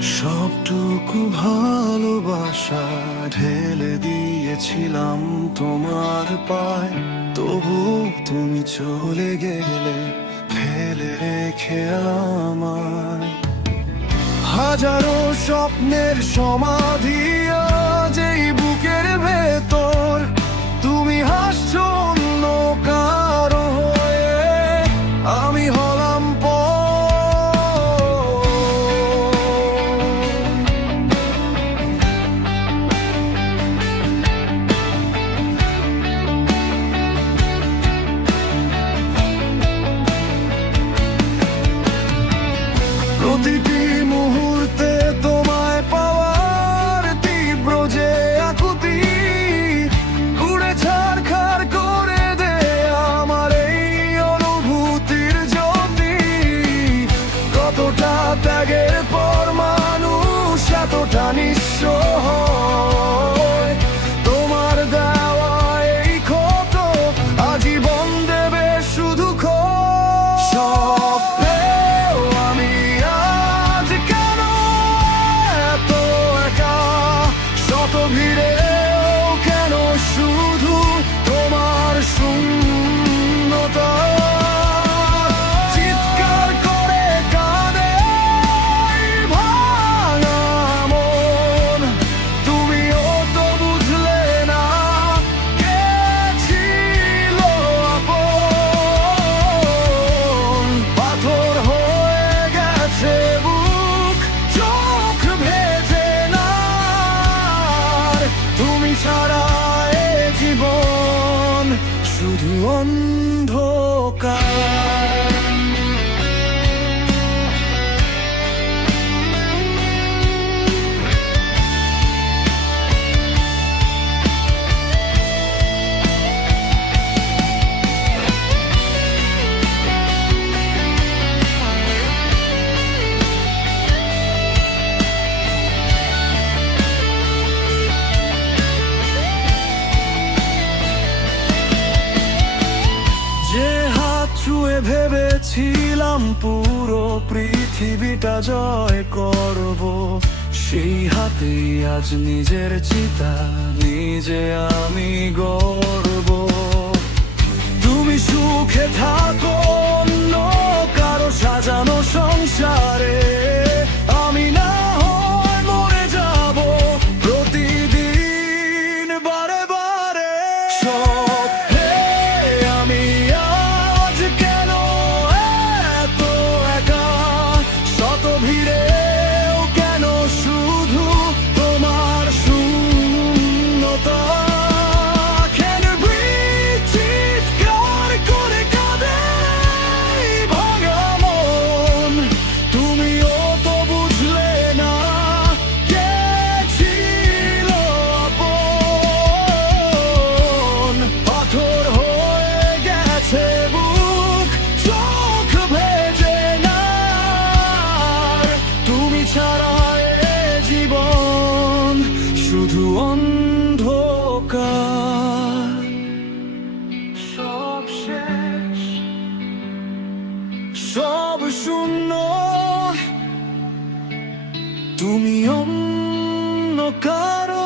সবটুকু ভালোবাসা ঢেলে দিয়েছিলাম তোমার পায়, তবু তুমি চলে গেলে ফেলে রেখে আমায়। হাজারো স্বপ্নের সমাধি আজ এই বুকের ভেতর, তুমি হাসছো অন্য কারো হয়ে, আমি হলাম প্রতিটি মুহূর্তে তোমায় পাওয়ার তীব্র যে আকুতি, উড়ে ছারখার করে দে আমার এই অনুভূতির জ্যোতি। কতটা ত্যাগের পর মানুষ এতটা নিঃস্ব হয়, তোমার দেওয়া এই ক্ষত আজীবন দেবে শুধু স্বপ্নেও আমি আজ কেন এত একা, শত ভিড়েও কেন শুধু তোমার শূন্যতা। চিৎকার করে কাঁদে এই ভাঙা মন, তুমিও তো বুঝলে না কে ছিল আপন। পাথর হয়ে গেছে বুক, চোখ ভেজে না আর, তুমি ছাড়া এ জীবন শুধু অন্ধকার। যে হাত ছুঁয়ে ভেবেছিলাম পুরো পৃথিবীটা জয় করব, সেই হাতেই আজ নিজের চিতা নিজে আমি গড়ব। তুমি সুখে থাকো অন্য কারো সাজানো সংসারে, আমি না হয় মরে যাব প্রতিদিন বারে বারে। স্বপ্নে আমি আজ কেন এত একা, শত ভিড়েও কেন শুধু তোমার শূন্যতা। Can you breathe? চিৎকার করে কাঁদে এই ভাঙা মন, তুমিও তো বুঝলে না কে ছিল আপন। পাথর হয়ে গেছে বুক, চোখ ভেজে না আর, তুমি ছাড়া এ জীবন শুধু অন্ধকার। সব শেষ, সব শূন্য, তুমি অন্য কারো